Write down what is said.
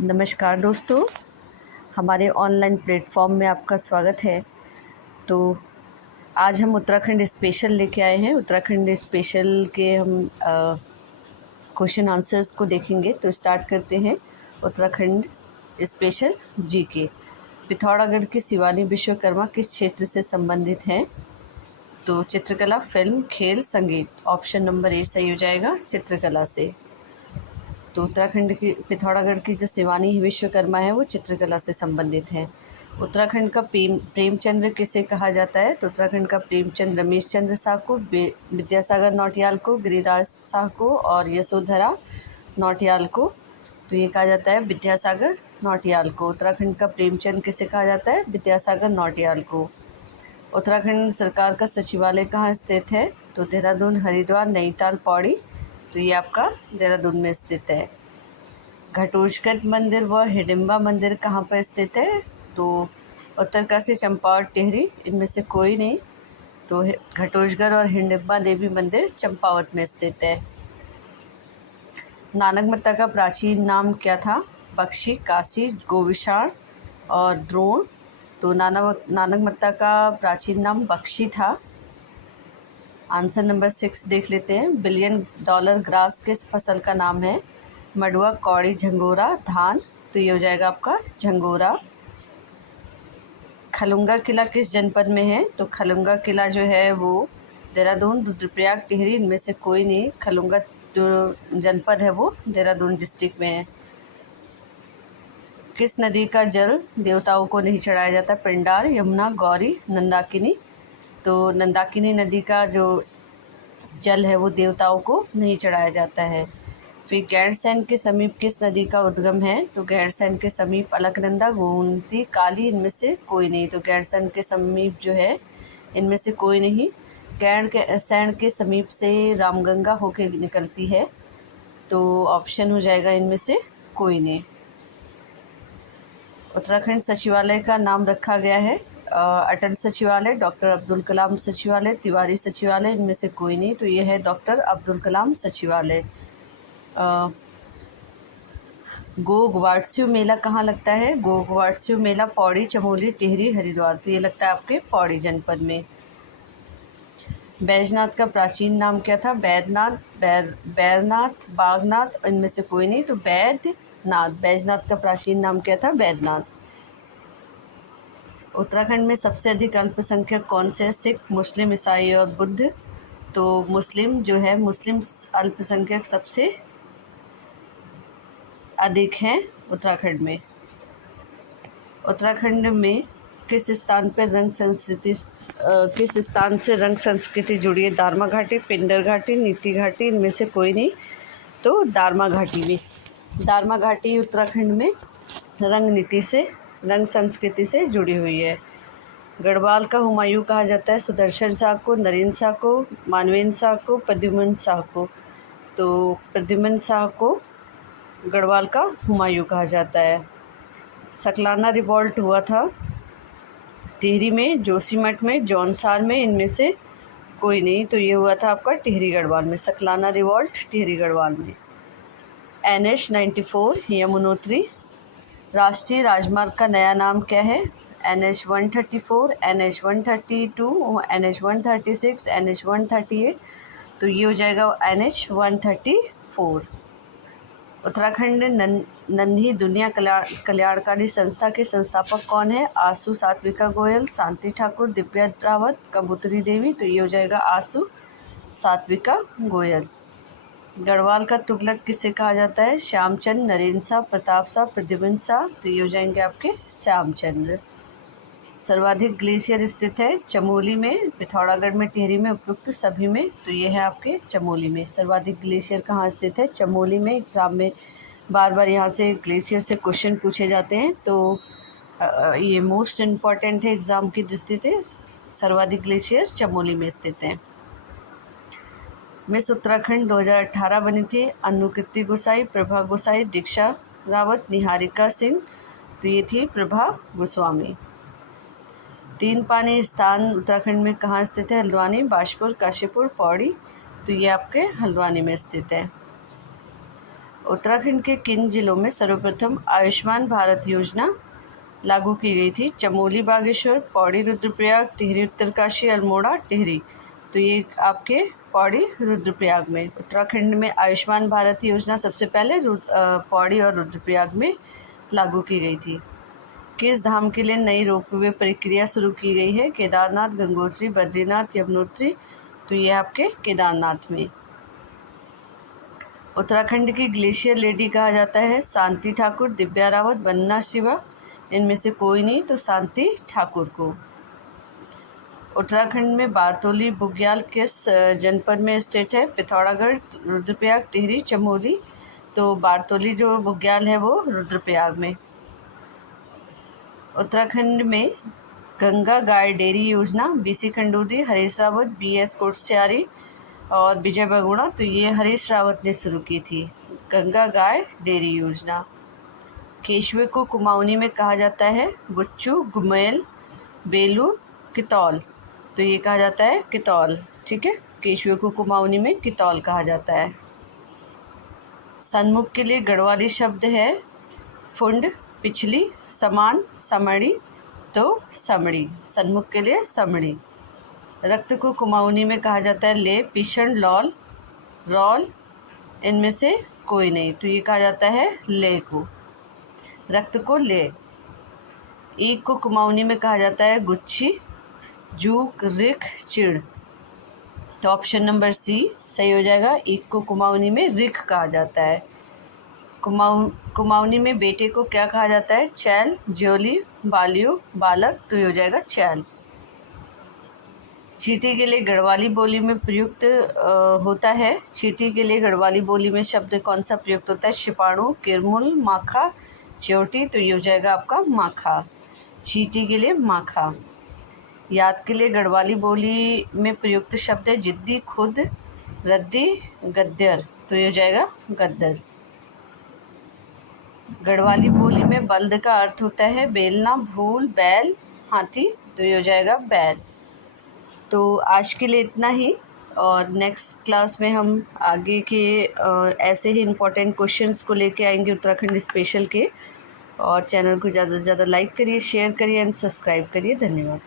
नमस्कार दोस्तों, हमारे ऑनलाइन प्लेटफॉर्म में आपका स्वागत है। तो आज हम उत्तराखंड स्पेशल लेके आए हैं। उत्तराखंड स्पेशल के हम क्वेश्चन आंसर्स को देखेंगे। तो स्टार्ट करते हैं। Uttarakhand special GK. पिथौरागढ़ के शिवानी विश्वकर्मा किस क्षेत्र से संबंधित हैं? तो चित्रकला, फिल्म, खेल, संगीत। ऑप्शन नंबर ए सही हो जाएगा, चित्रकला से। तो उत्तराखंड की पिथौरागढ़ की जो शिवानी विश्वकर्मा है वो चित्रकला से संबंधित हैं। उत्तराखंड का प्रेमचंद्र किसे कहा जाता है? तो उत्तराखंड का प्रेमचंद रमेश चंद्र शाह को, विद्यासागर नौटियाल को, गिरिराज शाह को और यशोधरा नौटियाल को। तो ये कहा जाता है विद्यासागर नौटियाल को। उत्तराखंड का प्रेमचंद किसे कहा जाता है? विद्यासागर नौटियाल को। उत्तराखंड सरकार का सचिवालय कहाँ स्थित है? तो देहरादून, हरिद्वार, नैनीताल, पौड़ी। तो ये आपका देहरादून में स्थित है। घटोत्कच मंदिर व हिडिंबा मंदिर कहाँ पर स्थित है? तो उत्तरकाशी, चंपावत, टिहरी, इनमें से कोई नहीं। तो घटोत्कच और हिडिंबा देवी मंदिर चंपावत में स्थित है। नानकमत्ता का प्राचीन नाम क्या था? बख्शी, काशी, गोविषाण और द्रोण। तो नानकमत्ता का प्राचीन नाम बख्शी था। आंसर नंबर 6 देख लेते हैं। बिलियन डॉलर ग्रास किस फसल का नाम है? मडुआ, कौड़ी, झंगोरा, धान। तो ये हो जाएगा आपका झंगोरा। खलुंगा किला किस जनपद में है? तो खलुंगा किला जो है वो देहरादून, रुद्रप्रयाग, टिहरी, इनमें से कोई नहीं। खलुंगा जो जनपद है वो देहरादून डिस्ट्रिक्ट में है। किस नदी का जल देवताओं को नहीं चढ़ाया जाता? पिंडार, यमुना, गौरी, नंदाकिनी। तो नंदाकिनी नदी का जो जल है वो देवताओं को नहीं चढ़ाया जाता है। फिर गैरसैंण के समीप किस नदी का उद्गम है? तो गैरसैंण के समीप अलकनंदा, गोमती, काली, इनमें से कोई नहीं। तो गैरसैंण के समीप जो है इनमें से कोई नहीं। गैरसैंण के समीप से रामगंगा होके निकलती है। तो ऑप्शन हो जाएगा इनमें से कोई नहीं। उत्तराखंड सचिवालय का नाम रखा गया है अटल सचिवालय, डॉक्टर अब्दुल कलाम सचिवालय, तिवारी सचिवालय, इनमें से कोई नहीं। तो ये है डॉक्टर अब्दुल कलाम सचिवालय। गोग्वात्स्यू मेला कहाँ लगता है? गोग्वात्स्यू मेला पौड़ी, चमोली, टिहरी, हरिद्वार। तो ये लगता है आपके पौड़ी जनपद में। बैजनाथ का प्राचीन नाम क्या था? बैद्यनाथ, बैरनाथ, बागनाथ, इनमें से कोई नहीं। तो बैद्यनाथ, बैजनाथ का प्राचीन नाम क्या था? बैद्यनाथ। उत्तराखंड में सबसे अधिक अल्पसंख्यक कौन से हैं? सिख, मुस्लिम, ईसाई और बुद्ध। तो मुस्लिम जो है, मुस्लिम अल्पसंख्यक सबसे अधिक हैं उत्तराखंड में। उत्तराखंड में किस स्थान पर किस स्थान से रंग संस्कृति जुड़ी है? दारमा घाटी, पिंडर घाटी, नीति घाटी, इनमें से कोई नहीं। तो दारमा घाटी में, दारमा घाटी उत्तराखंड में रंग नीति से, रंग संस्कृति से जुड़ी हुई है। गढ़वाल का हुमायूं कहा जाता है? सुदर्शन शाह को, नरेंद्र शाह को, मानवेंद्र शाह को, प्रद्युम्न शाह को। तो प्रद्युम्न शाह को गढ़वाल का हुमायूं कहा जाता है। सकलाना रिवॉल्ट हुआ था टिहरी में, जोशीमठ में, जौनसार में, इनमें से कोई नहीं। तो ये हुआ था आपका टिहरी गढ़वाल में। सकलाना रिवॉल्ट टिहरी गढ़वाल में। NH 94 यमुनोत्री राष्ट्रीय राजमार्ग का नया नाम क्या है? NH 134, NH 132, NH 136, NH 138। तो ये हो जाएगा NH 134। उत्तराखंड नन्ही दुनिया कल्याणकारी संस्था के संस्थापक कौन है? आसू सात्विका गोयल, शांति ठाकुर, दिव्या रावत, कबूतरी देवी। तो ये हो जाएगा आसू सात्विका गोयल। गढ़वाल का तुगलक किसे कहा जाता है? श्यामचंद, नरेंद्र शाह, प्रताप शाह, प्रद्युम्न शाह। तो ये हो जाएंगे आपके श्यामचंद्र। सर्वाधिक ग्लेशियर स्थित है चमोली में, पिथौरागढ़ में, टिहरी में, उपयुक्त सभी में। तो ये है आपके चमोली में। सर्वाधिक ग्लेशियर कहाँ स्थित है? चमोली में। एग्जाम में बार बार यहाँ से ग्लेशियर से क्वेश्चन पूछे जाते हैं, तो ये मोस्ट इम्पॉर्टेंट है एग्ज़ाम की दृष्टि से। सर्वाधिक ग्लेशियर चमोली में स्थित है। मिस उत्तराखंड 2018 बनी थी अनुकृति गोसाई, प्रभा गोसाई, दीक्षा रावत, निहारिका सिंह। तो ये थी प्रभा गोस्वामी। तीन पानी स्थान उत्तराखंड में कहाँ स्थित है? हल्द्वानी, बाजपुर, काशीपुर, पौड़ी। तो ये आपके हल्द्वानी में स्थित है। उत्तराखंड के किन जिलों में सर्वप्रथम आयुष्मान भारत योजना लागू की गई थी? चमोली, बागेश्वर, पौड़ी, रुद्रप्रयाग, टिहरी उत्तरकाशी, अल्मोड़ा, टिहरी। तो ये आपके पौड़ी रुद्रप्रयाग में। उत्तराखंड में आयुष्मान भारत योजना सबसे पहले पौड़ी और रुद्रप्रयाग में लागू की गई थी। किस धाम के लिए नई रोपवे प्रक्रिया शुरू की गई है? केदारनाथ, गंगोत्री, बद्रीनाथ, यमुनोत्री। तो ये आपके केदारनाथ में। उत्तराखंड की ग्लेशियर लेडी कहा जाता है? शांति ठाकुर, दिव्या रावत, वंदना शिवा। इनमें से कोई नहीं, तो शांति ठाकुर को। उत्तराखंड में बारतोली बुग्याल किस जनपद में स्थित है? पिथौरागढ़, रुद्रप्रयाग, टिहरी, चमोली। तो बारतोली जो बुग्याल है वो रुद्रप्रयाग में। उत्तराखंड में गंगा गाय डेयरी योजना बीसी खंडूरी, हरीश रावत, बीएस कोटस्यारी और विजय बगुणा। तो ये हरीश रावत ने शुरू की थी गंगा गाय डेयरी योजना। केशवे को कुमाऊनी में कहा जाता है? गुच्चू, गुमेल, बेलू, कितौल। तो ये कहा जाता है कितौल। ठीक है, केशवे को कुमाऊनी में कितौल कहा जाता है। सन्मुख के लिए गढ़वाली शब्द है? फुंड, पिछली, समान, समड़ी। तो समड़ी, सन्मुख के लिए समड़ी। रक्त को कुमाऊनी में कहा जाता है? ले, पिशन, लौल, रौल। इनमें से कोई नहीं, तो ये कहा जाता है ले को। रक्त को ले। ईख को कुमाऊनी में कहा जाता है? गुच्छी, जूक, रिख, चिड़। तो ऑप्शन नंबर सी सही हो जाएगा। ईख को कुमाऊनी में रिख कहा जाता है। कुमाऊनी में बेटे को क्या कहा जाता है? चैल, ज्योली, बालियो, बालक। तो ये हो जाएगा चैल। चींटी के लिए गढ़वाली बोली में प्रयुक्त होता है? चींटी के लिए गढ़वाली बोली में शब्द कौन सा प्रयुक्त होता है? शिपाणु, किरमुल, माखा, च्योटी। तो ये हो जाएगा आपका माखा। चींटी के लिए माखा। याद के लिए गढ़वाली बोली में प्रयुक्त शब्द है? जिद्दी, खुद, रद्दी, गद्दर। तो ये हो जाएगा गद्दर। गढ़वाली बोली में बल्द का अर्थ होता है? बेलना, भूल, बैल, हाथी। तो ये हो जाएगा बैल। तो आज के लिए इतना ही, और नेक्स्ट क्लास में हम आगे के ऐसे ही इम्पोर्टेंट क्वेश्चंस को लेके आएंगे उत्तराखंड स्पेशल के। और चैनल को ज़्यादा से ज़्यादा लाइक करिए, शेयर करिए एंड सब्सक्राइब करिए। धन्यवाद।